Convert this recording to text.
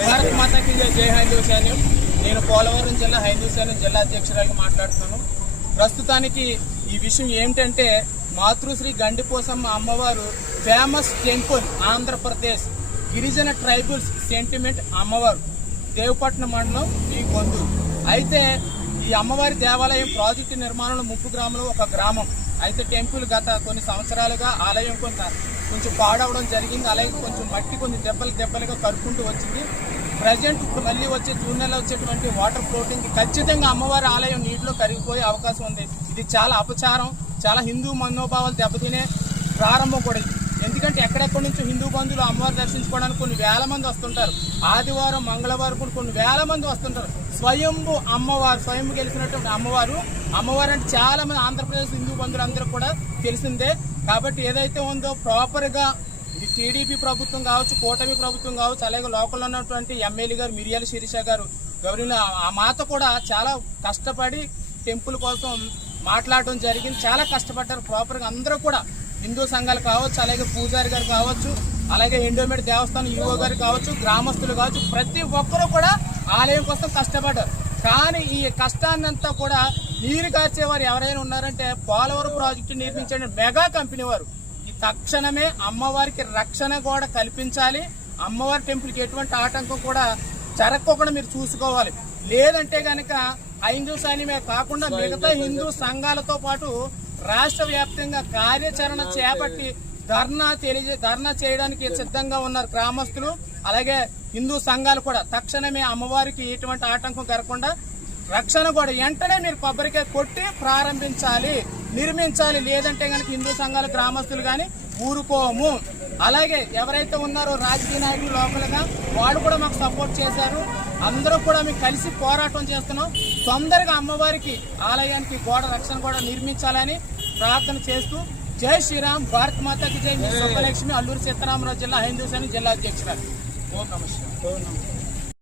భారత్ మాతాకి జై హైందవ సైన్యం. నేను పోలవరం జిల్లా హైందవ సైన్యం జిల్లా అధ్యక్షురాలు మాట్లాడుతున్నాను. ప్రస్తుతానికి ఈ విషయం ఏమిటంటే మాతృశ్రీ గండిపోసమ్మ అమ్మవారు ఫేమస్ టెంపుల్, ఆంధ్రప్రదేశ్ గిరిజన ట్రైబల్స్ సెంటిమెంట్ అమ్మవారు, దేవపట్నం మండలం ఈ గొంతు. అయితే ఈ అమ్మవారి దేవాలయం ప్రాజెక్టు నిర్మాణంలో ముప్పు గ్రామంలో ఒక గ్రామం. అయితే టెంపుల్ గత కొన్ని సంవత్సరాలుగా ఆలయం కొంచెం పాడవడం జరిగింది. అలాగే కొంచెం మట్టి దెబ్బలుగా కరుక్కుంటూ వచ్చింది. ప్రజెంట్ ఇప్పుడు మళ్ళీ వచ్చే జూన్ నెలలో వచ్చేటువంటి వాటర్ ఫ్లోటింగ్ ఖచ్చితంగా అమ్మవారి ఆలయం నీటిలో కరిగిపోయే అవకాశం ఉంది. ఇది చాలా అపచారం, చాలా హిందూ మనోభావాలు దెబ్బతినే ప్రారంభం కూడా ఇది. ఎందుకంటే ఎక్కడెక్కడి నుంచి హిందూ బంధువులు అమ్మవారు దర్శించుకోవడానికి కొన్ని వేల మంది వస్తుంటారు. ఆదివారం మంగళవారం కూడా కొన్ని వేల మంది వస్తుంటారు. స్వయంభు అమ్మవారు, స్వయం గెలిచినటువంటి అమ్మవారు అంటే చాలా మంది ఆంధ్రప్రదేశ్ హిందూ బంధువులందరూ కూడా తెలిసిందే. కాబట్టి ఏదైతే ఉందో ప్రాపర్గా ఇది టీడీపీ ప్రభుత్వం కావచ్చు, కూటమి ప్రభుత్వం కావచ్చు, అలాగే లోకల్లో ఉన్నటువంటి ఎమ్మెల్యే గారు మిరియాల శిరీష గారు గౌరవ ఆ మాత కూడా చాలా కష్టపడి టెంపుల్ కోసం మాట్లాడడం జరిగింది. చాలా కష్టపడ్డారు. ప్రాపర్గా అందరూ కూడా హిందూ సంఘాలు కావచ్చు, అలాగే పూజారి గారు కావచ్చు, అలాగే ఎండోమెంట్ దేవస్థానం ఈవో గారు కావచ్చు, గ్రామస్తులు కావచ్చు, ప్రతి ఒక్కరూ కూడా ఆలయం కోసం కష్టపడ్డారు. కానీ ఈ కష్టాన్నంతా కూడా నీరు కార్చేవారు ఎవరైనా ఉన్నారంటే పోలవరం ప్రాజెక్టు నిర్మించే మెగా కంపెనీ వారు. ఈ తక్షణమే అమ్మవారికి రక్షణ కూడా కల్పించాలి. అమ్మవారి టెంపుల్కి ఎటువంటి ఆటంకం కూడా జరగకుండా మీరు చూసుకోవాలి. లేదంటే కనుక హైందూ సైన్యమే కాకుండా మిగతా హిందూ సంఘాలతో పాటు రాష్ట్ర వ్యాప్తంగా కార్యాచరణ చేపట్టి ధర్నా చేయడానికి సిద్ధంగా ఉన్నారు గ్రామస్తులు, అలాగే హిందూ సంఘాలు కూడా. తక్షణమే అమ్మవారికి ఎటువంటి ఆటంకం కలగకుండా రక్షణ కూడా వెంటనే మీరు కొబ్బరికాయ కొట్టి ప్రారంభించాలి, నిర్మించాలి. లేదంటే కనుక హిందూ సంఘాల గ్రామస్తులు కానీ ఊరుకోము. అలాగే ఎవరైతే ఉన్నారో రాజకీయ నాయకులు లోకల్గా వాళ్ళు కూడా మాకు సపోర్ట్ చేశారు. అందరూ కూడా మేము కలిసి పోరాటం చేస్తున్నాం. తొందరగా అమ్మవారికి ఆలయానికి గోడ రక్షణ కూడా నిర్మించాలని ప్రార్థన చేస్తూ జై శ్రీరామ్, భారత్ మాతాకి జై. సుబ్బలక్ష్మి, అల్లూరు సీతారామరాజు జిల్లా హైందూ సైన్యం జిల్లా అధ్యక్షురాలు. ఓం నమః శివాయ.